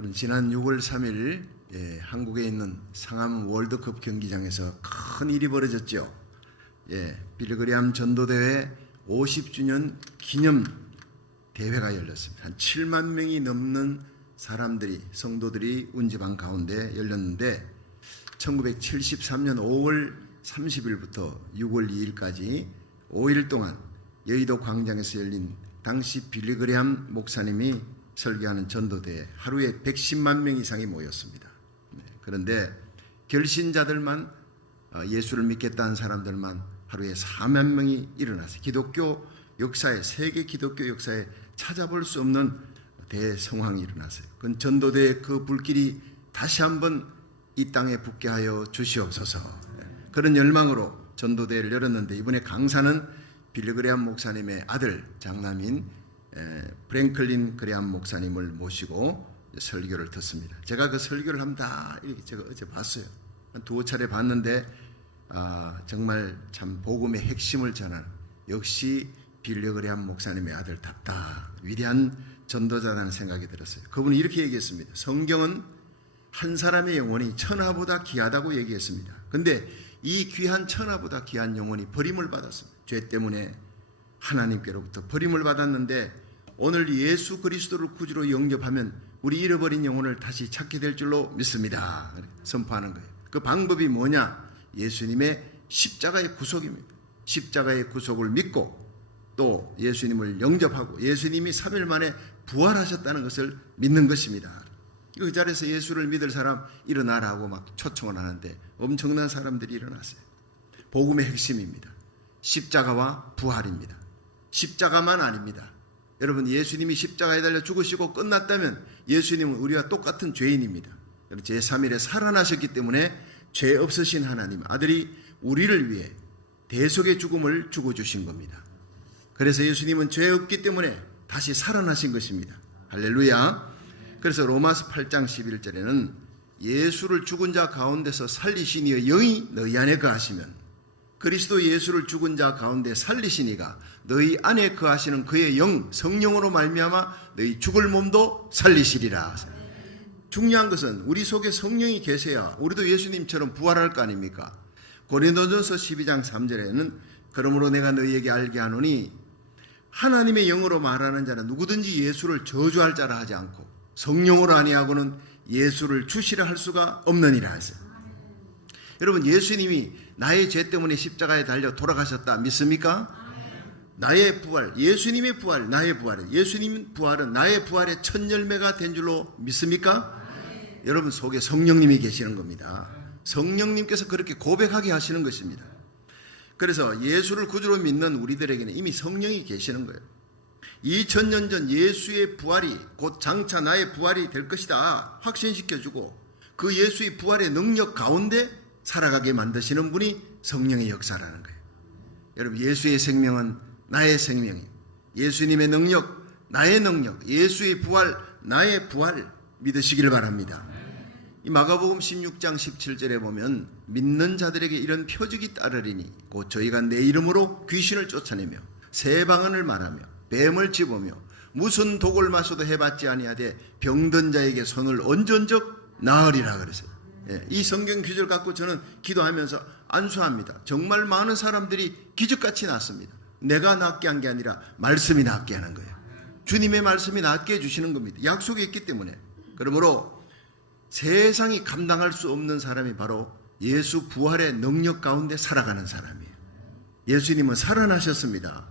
여러분, 지난 6월 3일 한국에 있는 상암 월드컵 경기장에서 큰 일이 벌어졌죠. 빌리그리암 전도대회 50주년 기념 대회가 열렸습니다. 한 7만 명이 넘는 사람들이, 성도들이 운집한 가운데 열렸는데 1973년 5월 30일부터 6월 2일까지 5일 동안 여의도 광장에서 열린 당시 빌리그리암 목사님이 설교하는 전도대회 하루에 110만 명 이상이 모였습니다. 그런데 결신자들만, 예수를 믿겠다는 사람들만 하루에 4만 명이 일어났어요. 기독교 역사에, 세계 기독교 역사에 찾아볼 수 없는 대성황이 일어났어요. 그건 전도대의 그 불길이 다시 한번 이 땅에 붙게 하여 주시옵소서. 그런 열망으로 전도대회를 열었는데, 이번에 강사는 빌리그리암 목사님의 아들, 장남인 프랭클린 그레암 목사님을 모시고 설교를 듣습니다. 제가 그 설교를 한번 다 이렇게 제가 어제 봤어요. 한 2차례 봤는데 정말 참 복음의 핵심을 전하는, 역시 빌리그리암 목사님의 아들답다, 위대한 전도자라는 생각이 들었어요. 그분이 이렇게 얘기했습니다. 성경은 한 사람의 영혼이 천하보다 귀하다고 얘기했습니다. 근데 이 귀한 천하보다 귀한 영혼이 버림을 받았습니다. 죄 때문에 하나님께로부터 버림을 받았는데, 오늘 예수 그리스도를 구주로 영접하면 우리 잃어버린 영혼을 다시 찾게 될 줄로 믿습니다. 선포하는 거예요. 그 방법이 뭐냐? 예수님의 십자가의 구속입니다. 십자가의 구속을 믿고 또 예수님을 영접하고 예수님이 3일 만에 부활하셨다는 것을 믿는 것입니다. 그 자리에서 예수를 믿을 사람 일어나라고 막 초청을 하는데 엄청난 사람들이 일어났어요. 복음의 핵심입니다. 십자가와 부활입니다. 십자가만 아닙니다. 여러분, 예수님이 십자가에 달려 죽으시고 끝났다면 예수님은 우리와 똑같은 죄인입니다. 제3일에 살아나셨기 때문에 죄 없으신 하나님, 아들이 우리를 위해 대속의 죽음을 죽어주신 겁니다. 그래서 예수님은 죄 없기 때문에 다시 살아나신 것입니다. 할렐루야. 그래서 로마서 8장 11절에는 예수를 죽은 자 가운데서 살리신 이의 영이 너희 안에 거하시면, 그리스도 예수를 죽은 자 가운데 살리신 이가 너희 안에 거하시는 그의 영, 성령으로 말미암아 너희 죽을 몸도 살리시리라. 중요한 것은 우리 속에 성령이 계셔야 우리도 예수님처럼 부활할 거 아닙니까? 고린도전서 12장 3절에는 그러므로 내가 너희에게 알게 하노니 하나님의 영으로 말하는 자는 누구든지 예수를 저주할 자라 하지 않고 성령으로 아니하고는 예수를 주시라 할 수가 없느니라 했어요. 여러분, 예수님이 나의 죄 때문에 십자가에 달려 돌아가셨다 믿습니까? 나의 부활, 예수님의 부활, 나의 부활은, 예수님 부활은 나의 부활의 첫 열매가 된 줄로 믿습니까? 여러분 속에 성령님이 계시는 겁니다. 성령님께서 그렇게 고백하게 하시는 것입니다. 그래서 예수를 구주로 믿는 우리들에게는 이미 성령이 계시는 거예요. 2000년 전 예수의 부활이 곧 장차 나의 부활이 될 것이다 확신시켜주고, 그 예수의 부활의 능력 가운데 살아가게 만드시는 분이 성령의 역사라는 거예요. 여러분, 예수의 생명은 나의 생명이에요. 예수님의 능력, 나의 능력, 예수의 부활, 나의 부활 믿으시길 바랍니다. 이 마가복음 16장 17절에 보면 믿는 자들에게 이런 표적이 따르리니 곧 저희가 내 이름으로 귀신을 쫓아내며 새 방언을 말하며 뱀을 집으며 무슨 독을 마셔도 해받지 아니하되 병든 자에게 손을 얹은 적 나으리라 그랬어요. 이 성경 구절 갖고 저는 기도하면서 안수합니다. 정말 많은 사람들이 기적같이 낫습니다. 내가 낫게 한 게 아니라 말씀이 낫게 하는 거예요. 주님의 말씀이 낫게 해주시는 겁니다. 약속이 있기 때문에. 그러므로 세상이 감당할 수 없는 사람이 바로 예수 부활의 능력 가운데 살아가는 사람이에요. 예수님은 살아나셨습니다.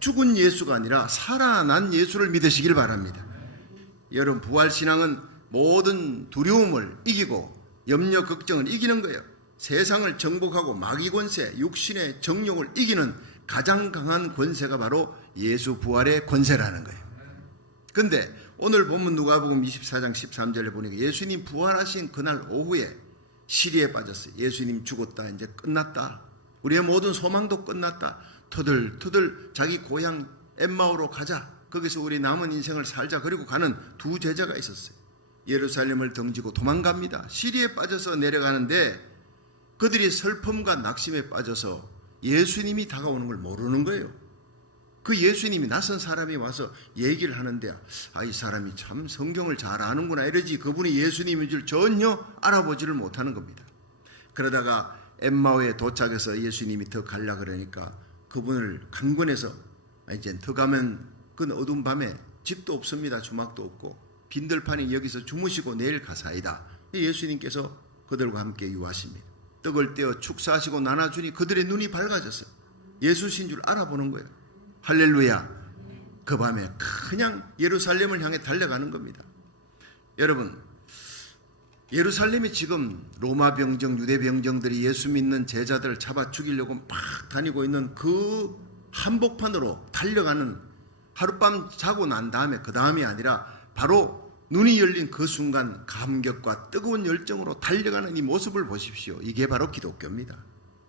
죽은 예수가 아니라 살아난 예수를 믿으시길 바랍니다. 여러분, 부활신앙은 모든 두려움을 이기고 염려, 걱정을 이기는 거예요. 세상을 정복하고 마귀 권세, 육신의 정욕을 이기는 가장 강한 권세가 바로 예수 부활의 권세라는 거예요. 그런데 오늘 본문 누가복음 24장 13절에 보니까 예수님 부활하신 그날 오후에 시리에 빠졌어요. 예수님 죽었다, 이제 끝났다, 우리의 모든 소망도 끝났다, 터들터들 자기 고향 엠마오로 가자, 거기서 우리 남은 인생을 살자, 그리고 가는 두 제자가 있었어요. 예루살렘을 등지고 도망갑니다. 시리에 빠져서 내려가는데 그들이 슬픔과 낙심에 빠져서 예수님이 다가오는 걸 모르는 거예요. 그 예수님이 낯선 사람이 와서 얘기를 하는데 이 사람이 참 성경을 잘 아는구나 이러지 그분이 예수님인 줄 전혀 알아보지를 못하는 겁니다. 그러다가 엠마오에 도착해서 예수님이 더 갈라 그러니까 그분을 강권해서 이제 더 가면 그 어두운 밤에 집도 없습니다. 주막도 없고 빈들판이 여기서 주무시고 내일 가사이다. 예수님께서 그들과 함께 유하십니다. 떡을 떼어 축사하시고 나눠주니 그들의 눈이 밝아졌어요. 예수신 줄 알아보는 거예요. 할렐루야. 그 밤에 그냥 예루살렘을 향해 달려가는 겁니다. 여러분, 예루살렘이 지금 로마 병정, 유대 병정들이 예수 믿는 제자들을 잡아 죽이려고 막 다니고 있는 그 한복판으로 달려가는, 하룻밤 자고 난 다음에 그 다음이 아니라 바로 눈이 열린 그 순간 감격과 뜨거운 열정으로 달려가는 이 모습을 보십시오. 이게 바로 기독교입니다.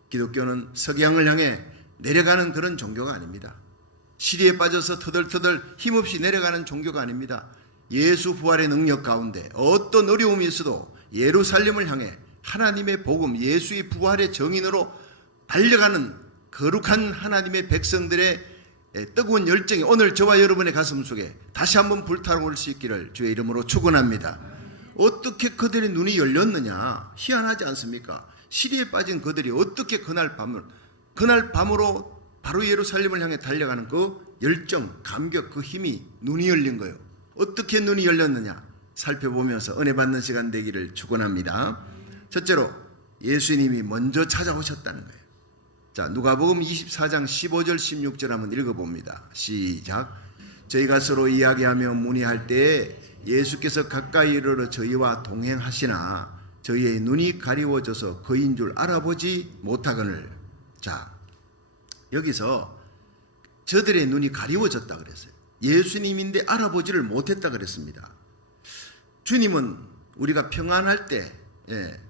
기독교는 석양을 향해 내려가는 그런 종교가 아닙니다. 시리에 빠져서 터덜터덜 힘없이 내려가는 종교가 아닙니다. 예수 부활의 능력 가운데 어떤 어려움이 있어도 예루살렘을 향해 하나님의 복음, 예수의 부활의 정인으로 달려가는 거룩한 하나님의 백성들의 뜨거운 열정이 오늘 저와 여러분의 가슴 속에 다시 한번 불타오를 수 있기를 주의 이름으로 축원합니다. 어떻게 그들의 눈이 열렸느냐? 희한하지 않습니까? 시리에 빠진 그들이 어떻게 그날 밤으로 바로 예루살렘을 향해 달려가는 그 열정, 감격, 그 힘이 눈이 열린 거예요. 어떻게 눈이 열렸느냐? 살펴보면서 은혜 받는 시간 되기를 축원합니다. 첫째로 예수님이 먼저 찾아오셨다는 거예요. 자, 누가복음 24장 15절 16절 한번 읽어봅니다. 시작. 저희가 서로 이야기하며 문의할 때에 예수께서 가까이 이르러 저희와 동행하시나 저희의 눈이 가리워져서 그인 줄 알아보지 못하거늘. 자, 여기서 저들의 눈이 가리워졌다 그랬어요. 예수님인데 알아보지를 못했다 그랬습니다. 주님은 우리가 평안할 때,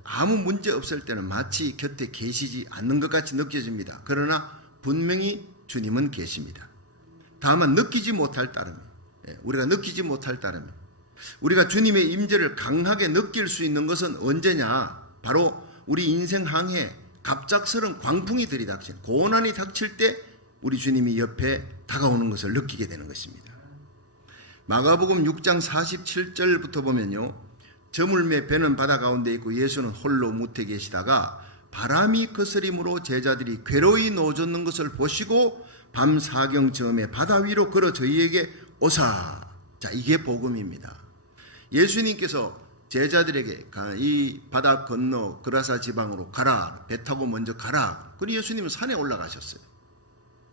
아무 문제 없을 때는 마치 곁에 계시지 않는 것 같이 느껴집니다. 그러나 분명히 주님은 계십니다. 다만 느끼지 못할 따름에, 우리가 느끼지 못할 따름에, 우리가 주님의 임재를 강하게 느낄 수 있는 것은 언제냐? 바로 우리 인생 항해 갑작스러운 광풍이 들이닥친, 고난이 닥칠 때 우리 주님이 옆에 다가오는 것을 느끼게 되는 것입니다. 마가복음 6장 47절부터 보면요, 저물매 배는 바다 가운데 있고 예수는 홀로 무태 계시다가 바람이 거스림으로 제자들이 괴로이 노젓는 것을 보시고 밤 사경쯤에 바다 위로 걸어 저희에게 오사. 자, 이게 복음입니다. 예수님께서 제자들에게 이 바다 건너 그라사 지방으로 가라, 배 타고 먼저 가라. 그리고 예수님은 산에 올라가셨어요.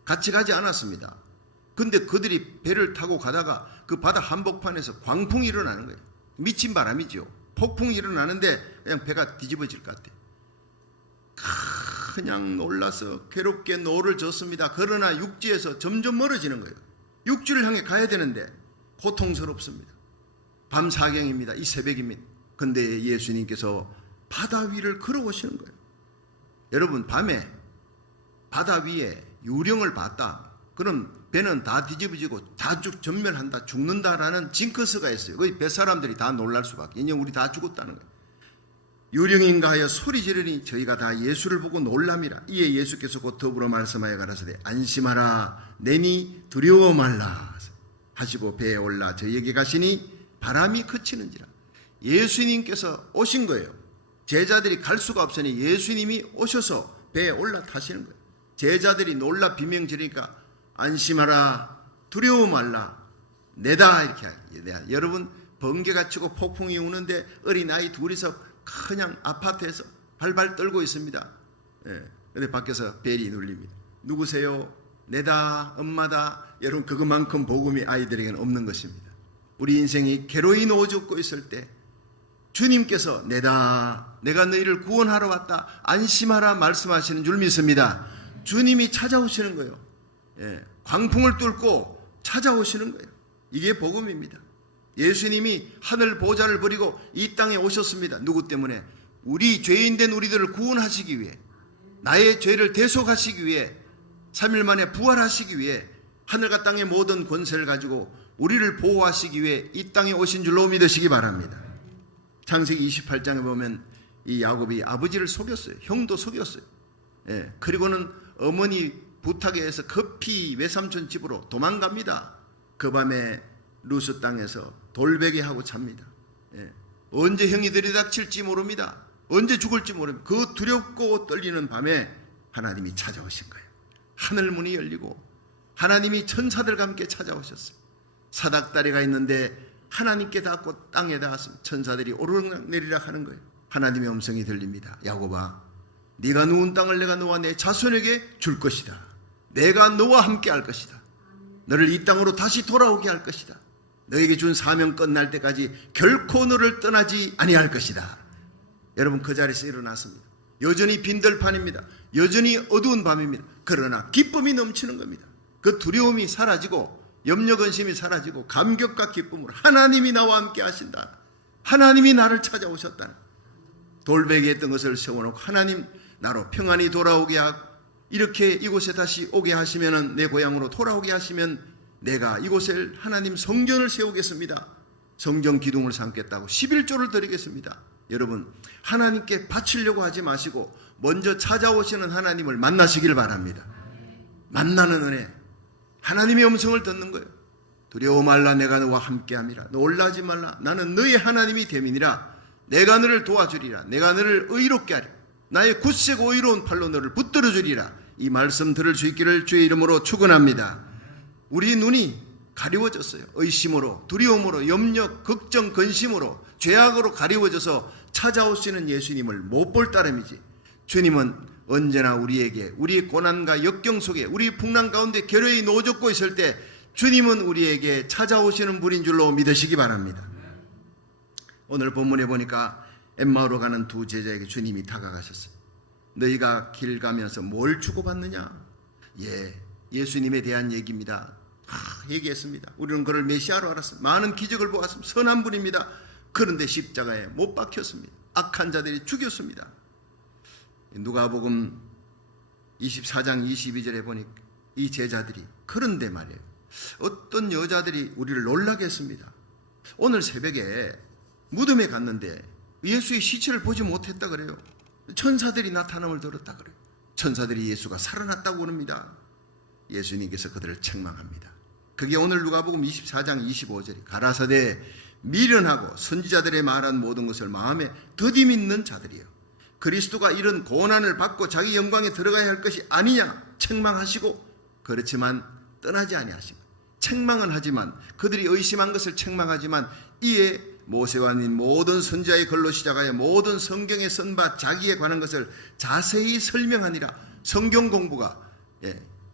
같이 가지 않았습니다. 근데 그들이 배를 타고 가다가 그 바다 한복판에서 광풍이 일어나는 거예요. 미친 바람이죠. 폭풍이 일어나는데 그냥 배가 뒤집어질 것 같아요. 그냥 놀라서 괴롭게 노를 졌습니다. 그러나 육지에서 점점 멀어지는 거예요. 육지를 향해 가야 되는데 고통스럽습니다. 밤 사경입니다. 이 새벽입니다. 근데 예수님께서 바다 위를 걸어오시는 거예요. 여러분, 밤에 바다 위에 유령을 봤다. 그럼 배는 다 뒤집어지고 다 전멸한다, 죽는다라는 징크스가 있어요. 거의 배 사람들이 다 놀랄 수밖에. 이제 우리 다 죽었다는 거예요. 유령인가 하여 소리 지르니 저희가 다 예수를 보고 놀랍니다. 이에 예수께서 곧 더불어 말씀하여 가라사대 안심하라, 내니 두려워 말라 하시고 배에 올라 저희에게 가시니 바람이 그치는지라. 예수님께서 오신 거예요. 제자들이 갈 수가 없으니 예수님이 오셔서 배에 올라타시는 거예요. 제자들이 놀라 비명 지르니까 안심하라, 두려워 말라, 내다 이렇게 하게. 여러분, 번개가 치고 폭풍이 오는데 어린아이 둘이서 그냥 아파트에서 발발 떨고 있습니다. 근데 밖에서 벨이 눌립니다. 누구세요? 내다, 엄마다. 여러분, 그것만큼 복음이 아이들에게는 없는 것입니다. 우리 인생이 괴로이 노젓고 있을 때 주님께서 내다, 내가 너희를 구원하러 왔다, 안심하라 말씀하시는 줄 믿습니다. 주님이 찾아오시는 거예요. 광풍을 뚫고 찾아오시는 거예요. 이게 복음입니다. 예수님이 하늘 보좌를 버리고 이 땅에 오셨습니다. 누구 때문에? 우리 죄인된 우리들을 구원하시기 위해, 나의 죄를 대속하시기 위해, 3일 만에 부활하시기 위해 하늘과 땅의 모든 권세를 가지고 우리를 보호하시기 위해 이 땅에 오신 줄로 믿으시기 바랍니다. 창세기 28장에 보면 이 야곱이 아버지를 속였어요. 형도 속였어요. 그리고는 어머니 부탁에 의해서 급히 외삼촌 집으로 도망갑니다. 그 밤에 루스 땅에서 돌베개하고 잡니다. 예. 언제 형이 들이닥칠지 모릅니다. 언제 죽을지 모릅니다. 그 두렵고 떨리는 밤에 하나님이 찾아오신 거예요. 하늘문이 열리고 하나님이 천사들과 함께 찾아오셨어요. 사닥다리가 있는데 하나님께 닿고 땅에 닿았으면 천사들이 오르락내리락 하는 거예요. 하나님의 음성이 들립니다. 야곱아, 네가 누운 땅을 내가 너와 내 자손에게 줄 것이다. 내가 너와 함께 할 것이다. 너를 이 땅으로 다시 돌아오게 할 것이다. 너에게 준 사명 끝날 때까지 결코 너를 떠나지 아니할 것이다. 여러분, 그 자리에서 일어났습니다. 여전히 빈들판입니다. 여전히 어두운 밤입니다. 그러나 기쁨이 넘치는 겁니다. 그 두려움이 사라지고 염려 근심이 사라지고 감격과 기쁨으로 하나님이 나와 함께 하신다. 하나님이 나를 찾아오셨다. 돌베개에 있던 것을 세워놓고 하나님 나로 평안히 돌아오게 하고 이렇게 이곳에 다시 오게 하시면, 내 고향으로 돌아오게 하시면 내가 이곳에 하나님 성전을 세우겠습니다. 성전 기둥을 삼겠다고 11조를 드리겠습니다. 여러분, 하나님께 바치려고 하지 마시고 먼저 찾아오시는 하나님을 만나시길 바랍니다. 만나는 은혜, 하나님의 음성을 듣는 거예요. 두려워 말라, 내가 너와 함께함이라. 놀라지 말라, 나는 너의 하나님이 됨이니라. 내가 너를 도와주리라. 내가 너를 의롭게 하리라. 나의 굳세고 의로운 팔로 너를 붙들어 주리라. 이 말씀 들을 수 있기를 주의 이름으로 축원합니다. 우리 눈이 가리워졌어요. 의심으로, 두려움으로, 염려, 걱정, 근심으로, 죄악으로 가리워져서 찾아오시는 예수님을 못 볼 따름이지. 주님은 언제나 우리에게, 우리의 고난과 역경 속에, 우리 풍랑 가운데 결여히 노젓고 있을 때 주님은 우리에게 찾아오시는 분인 줄로 믿으시기 바랍니다. 오늘 본문에 보니까 엠마오로 가는 두 제자에게 주님이 다가가셨어요. 너희가 길 가면서 뭘 주고받느냐? 예수님에 대한 얘기입니다. 얘기했습니다. 우리는 그를 메시아로 알았습니다. 많은 기적을 보았습니다. 선한 분입니다. 그런데 십자가에 못 박혔습니다. 악한 자들이 죽였습니다. 누가복음 24장 22절에 보니까 이 제자들이, 그런데 말이에요, 어떤 여자들이 우리를 놀라게 했습니다. 오늘 새벽에 무덤에 갔는데 예수의 시체를 보지 못했다 그래요. 천사들이 나타남을 들었다 그래요. 천사들이 예수가 살아났다고 그럽니다. 예수님께서 그들을 책망합니다. 그게 오늘 누가복음 24장 25절이 가라사대 미련하고 선지자들의 말한 모든 것을 마음에 더디 믿는 자들이에요. 그리스도가 이런 고난을 받고 자기 영광에 들어가야 할 것이 아니냐 책망하시고, 그렇지만 떠나지 아니하시고, 책망은 하지만, 그들이 의심한 것을 책망하지만 이에 모세와 모든 선지자의 글로 시작하여 모든 성경에 쓴바 자기에 관한 것을 자세히 설명하니라. 성경 공부가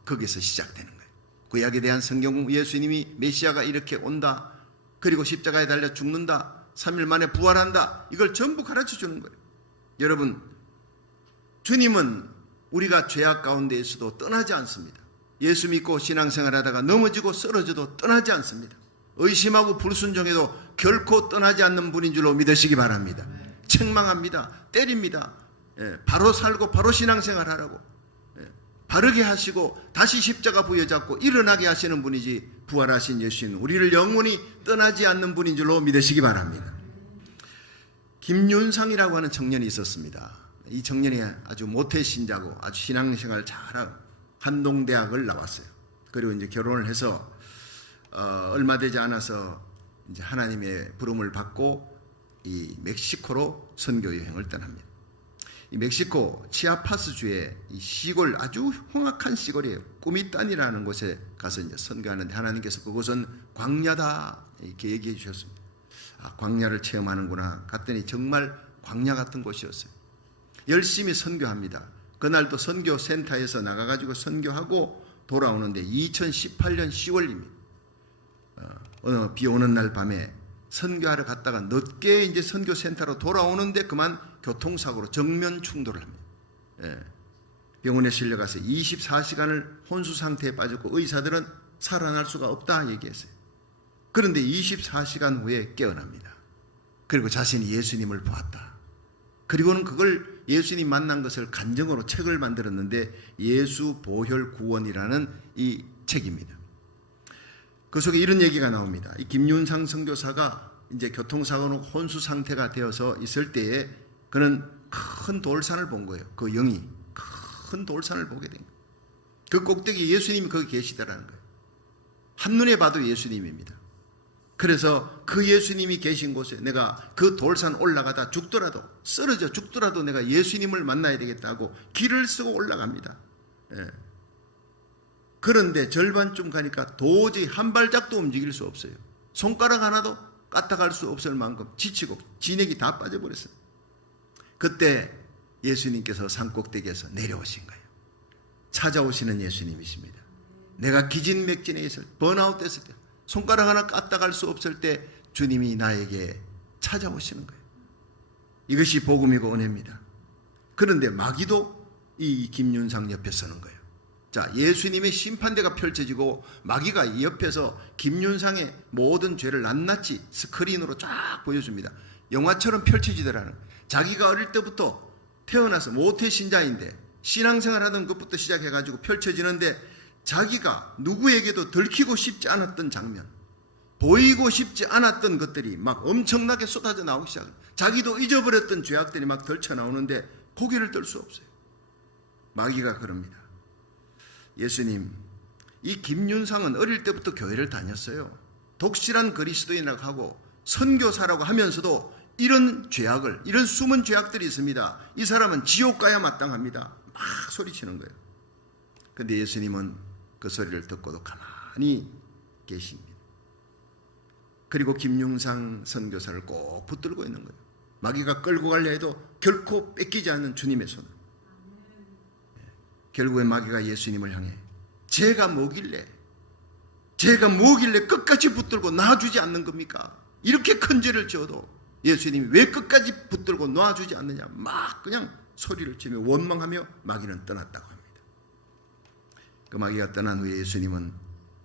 거기서 시작되는 거예요. 구약에 대한 성경 공부, 예수님이 메시아가 이렇게 온다, 그리고 십자가에 달려 죽는다, 3일 만에 부활한다, 이걸 전부 가르쳐 주는 거예요. 여러분, 주님은 우리가 죄악 가운데 있어도 떠나지 않습니다. 예수 믿고 신앙생활 하다가 넘어지고 쓰러져도 떠나지 않습니다. 의심하고 불순종해도 결코 떠나지 않는 분인 줄로 믿으시기 바랍니다. 책망합니다. 때립니다. 바로 살고 바로 신앙생활 하라고, 바르게 하시고 다시 십자가 부여잡고 일어나게 하시는 분이지, 부활하신 예수는 우리를 영원히 떠나지 않는 분인 줄로 믿으시기 바랍니다. 김윤상이라고 하는 청년이 있었습니다. 이 청년이 아주 모태신자고 아주 신앙생활 잘하고 한동대학을 나왔어요. 그리고 이제 결혼을 해서 얼마 되지 않아서 이제 하나님의 부름을 받고 이 멕시코로 선교 여행을 떠납니다. 이 멕시코 치아파스주의 이 시골, 아주 흉악한 시골이에요. 꾸미딴이라는 곳에 가서 이제 선교하는데 하나님께서 그곳은 광야다 이렇게 얘기해 주셨습니다. 광야를 체험하는구나 갔더니 정말 광야 같은 곳이었어요. 열심히 선교합니다. 그날도 선교센터에서 나가가지고 선교하고 돌아오는데 2018년 10월입니다. 어느 비 오는 날 밤에 선교하러 갔다가 늦게 이제 선교센터로 돌아오는데 그만 교통사고로 정면 충돌을 합니다. 병원에 실려가서 24시간을 혼수 상태에 빠졌고 의사들은 살아날 수가 없다 얘기했어요. 그런데 24시간 후에 깨어납니다. 그리고 자신이 예수님을 보았다. 그리고는 그걸 예수님 만난 것을 간증으로 책을 만들었는데 예수 보혈 구원이라는 이 책입니다. 그 속에 이런 얘기가 나옵니다. 이 김윤상 선교사가 이제 교통사고로 혼수 상태가 되어서 있을 때에 그는 큰 돌산을 본 거예요. 그 영이 큰 돌산을 보게 된 거예요. 그 꼭대기에 예수님이 거기 계시다라는 거예요. 한눈에 봐도 예수님입니다. 그래서 그 예수님이 계신 곳에 내가 그 돌산 올라가다 죽더라도, 쓰러져 죽더라도 내가 예수님을 만나야 되겠다고 길을 쓰고 올라갑니다. 예. 그런데 절반쯤 가니까 도저히 한 발짝도 움직일 수 없어요. 손가락 하나도 까딱할 수 없을 만큼 지치고 진액이 다 빠져버렸어요. 그때 예수님께서 산꼭대기에서 내려오신 거예요. 찾아오시는 예수님이십니다. 내가 기진맥진에 있을, 번아웃 됐을 때, 손가락 하나 까딱할 수 없을 때 주님이 나에게 찾아오시는 거예요. 이것이 복음이고 은혜입니다. 그런데 마귀도 이 김윤상 옆에 서는 거예요. 자, 예수님의 심판대가 펼쳐지고 마귀가 옆에서 김윤상의 모든 죄를 낱낱이 스크린으로 쫙 보여줍니다. 영화처럼 펼쳐지더라는, 자기가 어릴 때부터 태어나서 모태 신자인데 신앙생활 하던 것부터 시작해가지고 펼쳐지는데, 자기가 누구에게도 들키고 싶지 않았던 장면, 보이고 싶지 않았던 것들이 막 엄청나게 쏟아져 나오기 시작해요. 자기도 잊어버렸던 죄악들이 막 덜쳐 나오는데 고개를 들 수 없어요. 마귀가 그럽니다. 예수님, 이 김윤상은 어릴 때부터 교회를 다녔어요. 독실한 그리스도인이라고 하고 선교사라고 하면서도 이런 죄악을, 이런 숨은 죄악들이 있습니다. 이 사람은 지옥 가야 마땅합니다. 막 소리치는 거예요. 그런데 예수님은 그 소리를 듣고도 가만히 계십니다. 그리고 김윤상 선교사를 꼭 붙들고 있는 거예요. 마귀가 끌고 가려 해도 결코 뺏기지 않는 주님의 손을. 결국에 마귀가 예수님을 향해 제가 뭐길래 끝까지 붙들고 놔주지 않는 겁니까? 이렇게 큰 죄를 지어도 예수님이 왜 끝까지 붙들고 놔주지 않느냐, 막 그냥 소리를 치며 원망하며 마귀는 떠났다고 합니다. 그 마귀가 떠난 후에 예수님은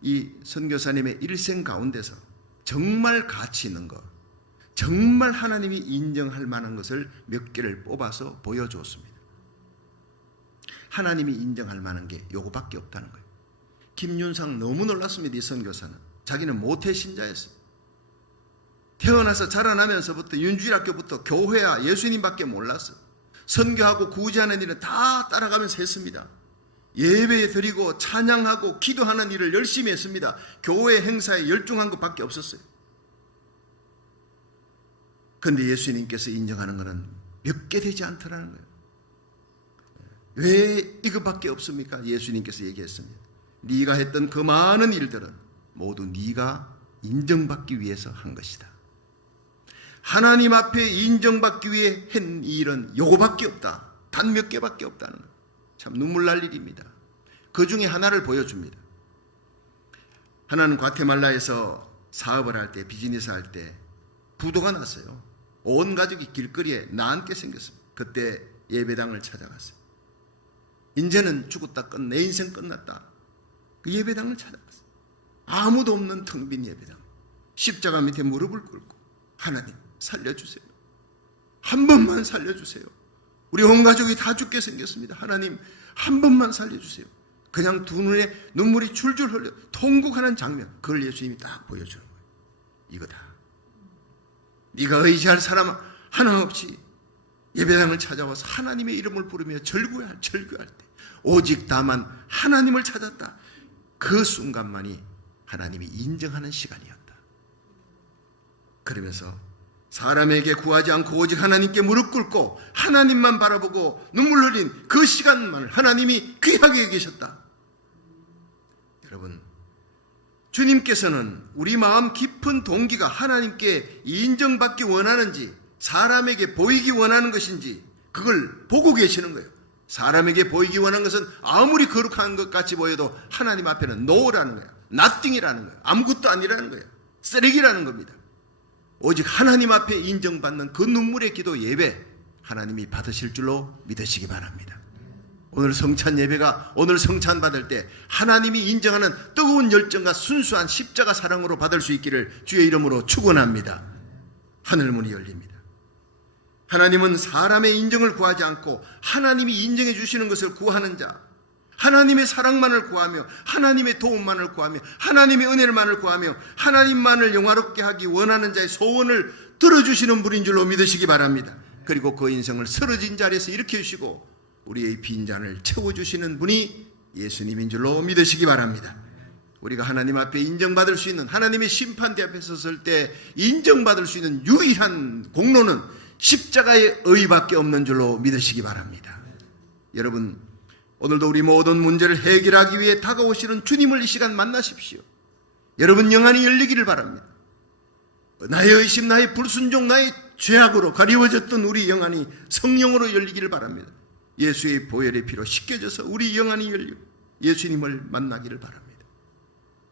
이 선교사님의 일생 가운데서 정말 가치 있는 것, 정말 하나님이 인정할 만한 것을 몇 개를 뽑아서 보여주었습니다. 하나님이 인정할 만한 게 요거밖에 없다는 거예요. 김윤상 너무 놀랐습니다. 이 선교사는 자기는 모태 신자였어요. 태어나서 자라나면서부터 윤주일학교부터 교회와 예수님밖에 몰랐어요. 선교하고 구제하는 일은 다 따라가면서 했습니다. 예배 드리고 찬양하고 기도하는 일을 열심히 했습니다. 교회 행사에 열중한 것밖에 없었어요. 그런데 예수님께서 인정하는 것은 몇 개 되지 않더라는 거예요. 왜 이것밖에 없습니까? 예수님께서 얘기했습니다. 네가 했던 그 많은 일들은 모두 네가 인정받기 위해서 한 것이다. 하나님 앞에 인정받기 위해 한 일은 요거밖에 없다. 단 몇 개밖에 없다는 거예요. 참 눈물 날 일입니다. 그 중에 하나를 보여줍니다. 하나는 과테말라에서 사업을 할 때, 비즈니스 할 때 부도가 났어요. 온 가족이 길거리에 나앉게 생겼습니다. 그때 예배당을 찾아갔어요. 이제는 죽었다 끝, 내 인생 끝났다. 그 예배당을 찾아갔어요. 아무도 없는 텅 빈 예배당. 십자가 밑에 무릎을 꿇고 하나님 살려주세요. 한 번만 살려주세요. 우리 온 가족이 다 죽게 생겼습니다. 하나님 한 번만 살려주세요. 그냥 두 눈에 눈물이 줄줄 흘려 통곡하는 장면, 그걸 예수님이 딱 보여주는 거예요. 이거다. 네가 의지할 사람 하나 없이 예배당을 찾아와서 하나님의 이름을 부르며 절규할 때 오직 다만 하나님을 찾았다. 그 순간만이 하나님이 인정하는 시간이었다. 그러면서 사람에게 구하지 않고 오직 하나님께 무릎 꿇고 하나님만 바라보고 눈물 흘린 그 시간만을 하나님이 귀하게 여기셨다. 여러분, 주님께서는 우리 마음 깊은 동기가 하나님께 인정받기 원하는지 사람에게 보이기 원하는 것인지 그걸 보고 계시는 거예요. 사람에게 보이기 원하는 것은 아무리 거룩한 것 같이 보여도 하나님 앞에는 노라는 거예요. nothing이라는 거예요. 아무것도 아니라는 거예요. 쓰레기라는 겁니다. 오직 하나님 앞에 인정받는 그 눈물의 기도 예배 하나님이 받으실 줄로 믿으시기 바랍니다. 오늘 성찬 예배가 오늘 성찬 받을 때 하나님이 인정하는 뜨거운 열정과 순수한 십자가 사랑으로 받을 수 있기를 주의 이름으로 축원합니다. 하늘문이 열립니다. 하나님은 사람의 인정을 구하지 않고 하나님이 인정해 주시는 것을 구하는 자, 하나님의 사랑만을 구하며 하나님의 도움만을 구하며 하나님의 은혜만을 구하며 하나님만을 영화롭게 하기 원하는 자의 소원을 들어주시는 분인 줄로 믿으시기 바랍니다. 그리고 그 인생을 쓰러진 자리에서 일으켜 주시고 우리의 빈잔을 채워주시는 분이 예수님인 줄로 믿으시기 바랍니다. 우리가 하나님 앞에 인정받을 수 있는, 하나님의 심판대 앞에 섰을 때 인정받을 수 있는 유일한 공로는 십자가의 의밖에 없는 줄로 믿으시기 바랍니다. 여러분, 오늘도 우리 모든 문제를 해결하기 위해 다가오시는 주님을 이 시간 만나십시오. 여러분 영안이 열리기를 바랍니다. 나의 의심, 나의 불순종, 나의 죄악으로 가리워졌던 우리 영안이 성령으로 열리기를 바랍니다. 예수의 보혈의 피로 씻겨져서 우리 영안이 열리고 예수님을 만나기를 바랍니다.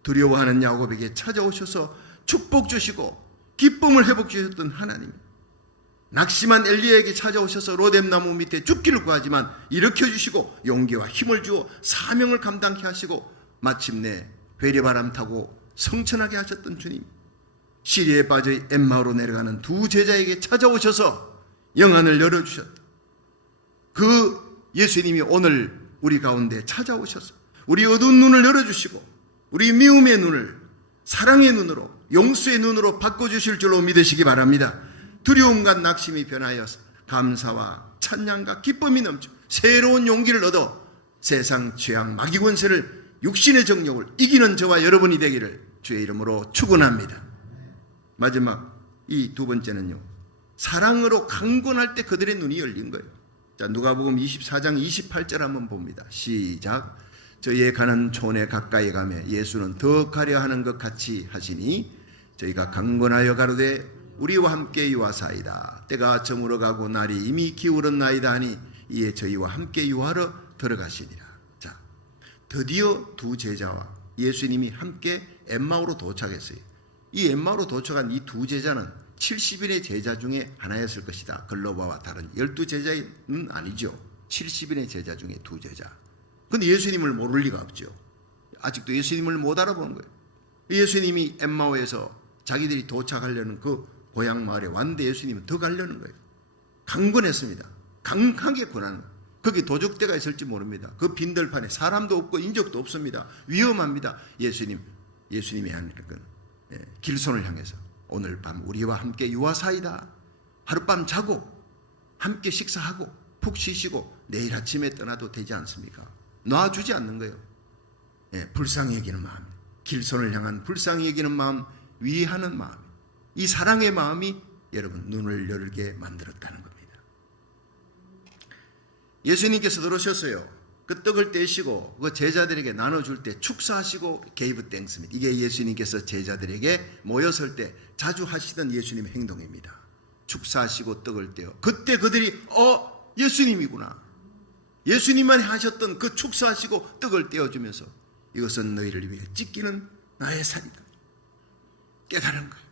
두려워하는 야곱에게 찾아오셔서 축복 주시고 기쁨을 회복 주셨던 하나님, 낙심한 엘리야에게 찾아오셔서 로뎀나무 밑에 죽기를 구하지만 일으켜 주시고 용기와 힘을 주어 사명을 감당케 하시고 마침내 회리바람 타고 성천하게 하셨던 주님, 시리에 빠져 엠마오로 내려가는 두 제자에게 찾아오셔서 영안을 열어주셨다. 그 예수님이 오늘 우리 가운데 찾아오셔서 우리 어두운 눈을 열어주시고 우리 미움의 눈을 사랑의 눈으로, 용서의 눈으로 바꿔주실 줄로 믿으시기 바랍니다. 두려움과 낙심이 변하여 감사와 찬양과 기쁨이 넘쳐 새로운 용기를 얻어 세상 죄악 마귀 권세를, 육신의 정욕을 이기는 저와 여러분이 되기를 주의 이름으로 축원합니다. 마지막 이 두 번째는요, 사랑으로 강권할 때 그들의 눈이 열린 거예요. 자, 누가복음 24장 28절 한번 봅니다. 시작. 저희의 가는 촌에 가까이 가며 예수는 더 가려 하는 것 같이 하시니 저희가 강권하여 가로되 우리와 함께 유하사이다. 때가 저물어 가고 날이 이미 기울었나이다 하니 이에 저희와 함께 유하러 들어가시니라. 자, 드디어 두 제자와 예수님이 함께 엠마오로 도착했어요. 이 엠마오로 도착한 이 두 제자는 70인의 제자 중에 하나였을 것이다. 글로바와 다른 12제자는 아니죠. 70인의 제자 중에 두 제자. 근데 예수님을 모를 리가 없죠. 아직도 예수님을 못 알아보는 거예요. 예수님이 엠마오에서 자기들이 도착하려는 그 고향 마을에 왔는데 예수님은 더 가려는 거예요. 강권했습니다. 강하게 권하는 거예요. 거기 도적대가 있을지 모릅니다. 그 빈들판에 사람도 없고 인적도 없습니다. 위험합니다. 예수님이 하는 건 길손을 향해서 오늘 밤 우리와 함께 유하사이다. 하룻밤 자고 함께 식사하고 푹 쉬시고 내일 아침에 떠나도 되지 않습니까? 놔주지 않는 거예요. 불쌍히 여기는 마음, 길손을 향한 불쌍히 여기는 마음, 위하는 마음, 이 사랑의 마음이 여러분 눈을 열게 만들었다는 겁니다. 예수님께서 들으셨어요. 그 떡을 떼시고 그 제자들에게 나눠줄 때 축사하시고 게이브 땡스입니다. 이게 예수님께서 제자들에게 모였을 때 자주 하시던 예수님의 행동입니다. 축사하시고 떡을 떼어 그때 그들이 예수님이구나. 예수님만이 하셨던 그 축사하시고 떡을 떼어주면서 이것은 너희를 위해 찢기는 나의 살이다. 깨달은 거예요.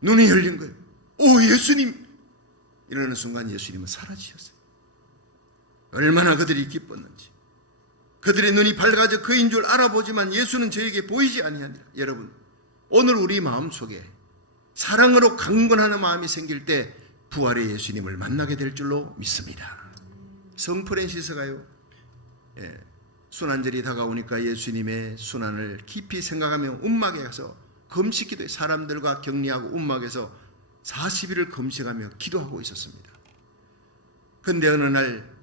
눈이 열린 거예요. 예수님! 이러는 순간 예수님은 사라지셨어요. 얼마나 그들이 기뻤는지. 그들의 눈이 밝아져 그인 줄 알아보지만 예수는 저에게 보이지 아니하니라. 여러분, 오늘 우리 마음속에 사랑으로 강권하는 마음이 생길 때 부활의 예수님을 만나게 될 줄로 믿습니다. 성 프란시스가요, 순환절이 다가오니까 예수님의 순환을 깊이 생각하며 움막에 가서 금식기도에 사람들과 격리하고 움막에서 40일을 금식하며 기도하고 있었습니다. 근데 어느 날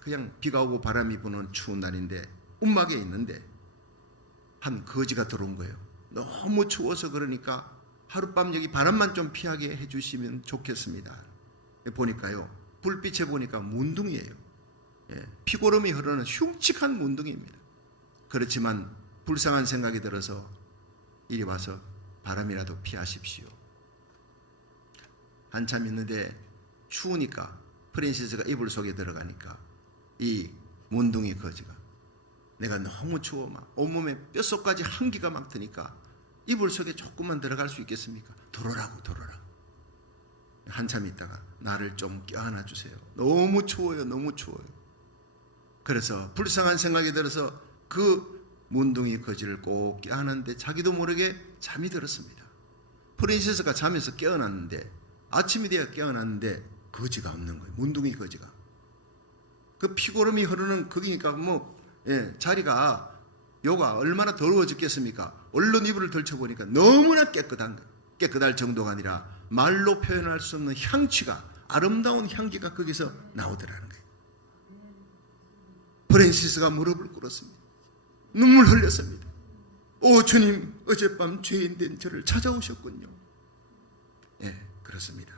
그냥 비가 오고 바람이 부는 추운 날인데 움막에 있는데 한 거지가 들어온 거예요. 너무 추워서 그러니까 하룻밤 여기 바람만 좀 피하게 해주시면 좋겠습니다. 보니까요, 불빛에 보니까 문둥이에요. 피고름이 흐르는 흉측한 문둥이입니다. 그렇지만 불쌍한 생각이 들어서 이리 와서 바람이라도 피하십시오. 한참 있는데 추우니까 프란시스가 이불 속에 들어가니까 이 문둥이 거지가 내가 너무 추워 막 온몸에 뼛속까지 한기가 막 드니까 이불 속에 조금만 들어갈 수 있겠습니까? 들어라고. 한참 있다가 나를 좀 껴안아 주세요. 너무 추워요. 그래서 불쌍한 생각이 들어서 그 문둥이 거지를 꼭 껴안았는데 자기도 모르게 잠이 들었습니다. 프란시스가 잠에서 깨어났는데 아침이 되어 깨어났는데 거지가 없는 거예요. 문둥이 거지가. 그 피고름이 흐르는 거기니까 자리가 요가 얼마나 더러워 죽겠습니까? 얼른 이불을 덜쳐보니까 너무나 깨끗할 정도가 아니라 말로 표현할 수 없는 향취가, 아름다운 향기가 거기서 나오더라는 거예요. 프랜시스가 무릎을 꿇었습니다. 눈물 흘렸습니다. 오 주님, 어젯밤 죄인된 저를 찾아오셨군요. 예, 그렇습니다.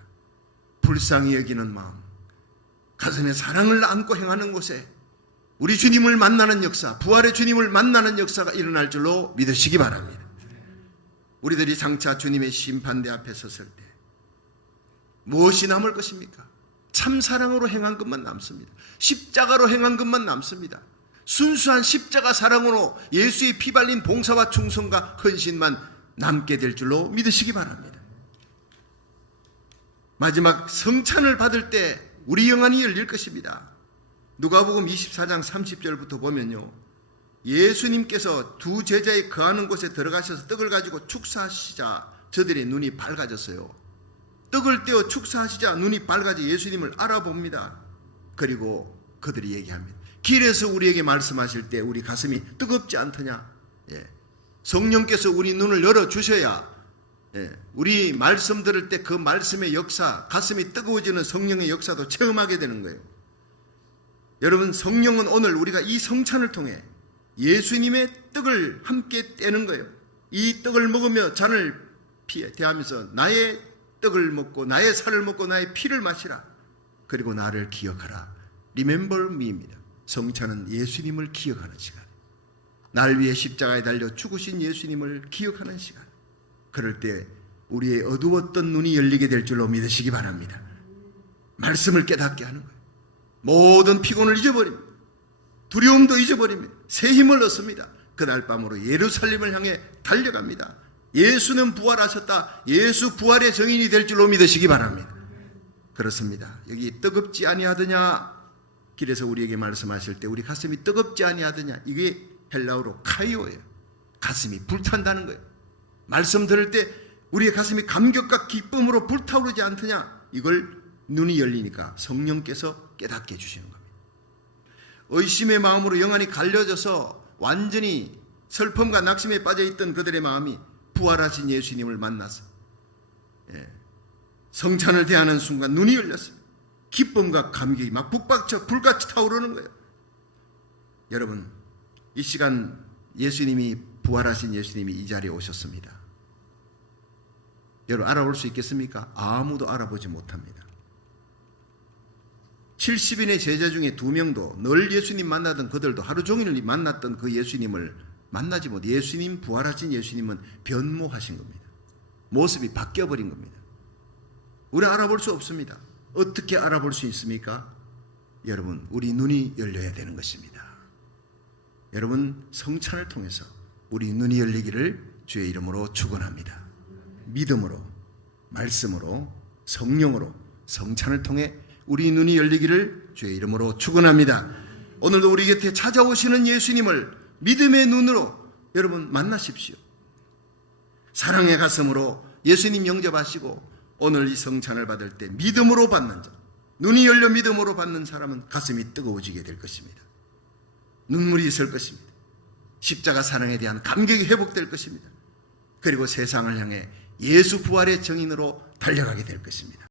불쌍히 여기는 마음, 가슴에 사랑을 안고 행하는 곳에 우리 주님을 만나는 역사, 부활의 주님을 만나는 역사가 일어날 줄로 믿으시기 바랍니다. 우리들이 장차 주님의 심판대 앞에 섰을 때 무엇이 남을 것입니까? 참 사랑으로 행한 것만 남습니다. 십자가로 행한 것만 남습니다. 순수한 십자가 사랑으로 예수의 피 발린 봉사와 충성과 헌신만 남게 될 줄로 믿으시기 바랍니다. 마지막 성찬을 받을 때 우리 영안이 열릴 것입니다. 누가복음 24장 30절부터 보면요, 예수님께서 두 제자의 거하는 곳에 들어가셔서 떡을 가지고 축사하시자 저들의 눈이 밝아졌어요. 떡을 떼어 축사하시자 눈이 밝아져 예수님을 알아봅니다. 그리고 그들이 얘기합니다. 길에서 우리에게 말씀하실 때 우리 가슴이 뜨겁지 않더냐? 예. 성령께서 우리 눈을 열어주셔야, 예, 우리 말씀 들을 때 그 말씀의 역사, 가슴이 뜨거워지는 성령의 역사도 체험하게 되는 거예요. 여러분, 성령은 오늘 우리가 이 성찬을 통해 예수님의 떡을 함께 떼는 거예요. 이 떡을 먹으며 잔을 대하면서 나의 떡을 먹고 나의 살을 먹고 나의 피를 마시라. 그리고 나를 기억하라. Remember me입니다. 성찬은 예수님을 기억하는 시간, 날 위해 십자가에 달려 죽으신 예수님을 기억하는 시간. 그럴 때 우리의 어두웠던 눈이 열리게 될 줄로 믿으시기 바랍니다. 말씀을 깨닫게 하는 거예요. 모든 피곤을 잊어버립니다. 두려움도 잊어버립니다. 새 힘을 얻습니다. 그날 밤으로 예루살렘을 향해 달려갑니다. 예수는 부활하셨다. 예수 부활의 증인이 될 줄로 믿으시기 바랍니다. 그렇습니다. 여기 뜨겁지 아니하더냐, 길에서 우리에게 말씀하실 때 우리 가슴이 뜨겁지 아니하더냐, 이게 헬라어로 카이오예요. 가슴이 불탄다는 거예요. 말씀 들을 때 우리의 가슴이 감격과 기쁨으로 불타오르지 않더냐, 이걸 눈이 열리니까 성령께서 깨닫게 해주시는 겁니다. 의심의 마음으로 영안이 갈려져서 완전히 슬픔과 낙심에 빠져있던 그들의 마음이 부활하신 예수님을 만나서, 예, 성찬을 대하는 순간 눈이 열렸습니다. 기쁨과 감격이 막 북받쳐 불같이 타오르는 거예요. 여러분, 이 시간 예수님이, 부활하신 예수님이 이 자리에 오셨습니다. 여러분, 알아볼 수 있겠습니까? 아무도 알아보지 못합니다. 70인의 제자 중에 2명도 늘 예수님 만나던 그들도 하루 종일 만났던 그 예수님을 만나지 못해. 예수님, 부활하신 예수님은 변모하신 겁니다. 모습이 바뀌어버린 겁니다. 우리 알아볼 수 없습니다. 어떻게 알아볼 수 있습니까? 여러분, 우리 눈이 열려야 되는 것입니다. 여러분, 성찬을 통해서 우리 눈이 열리기를 주의 이름으로 축원합니다. 믿음으로, 말씀으로, 성령으로 성찬을 통해 우리 눈이 열리기를 주의 이름으로 축원합니다. 오늘도 우리 곁에 찾아오시는 예수님을 믿음의 눈으로 여러분 만나십시오. 사랑의 가슴으로 예수님 영접하시고 오늘 이 성찬을 받을 때 믿음으로 받는 자, 눈이 열려 믿음으로 받는 사람은 가슴이 뜨거워지게 될 것입니다. 눈물이 있을 것입니다. 십자가 사랑에 대한 감격이 회복될 것입니다. 그리고 세상을 향해 예수 부활의 증인으로 달려가게 될 것입니다.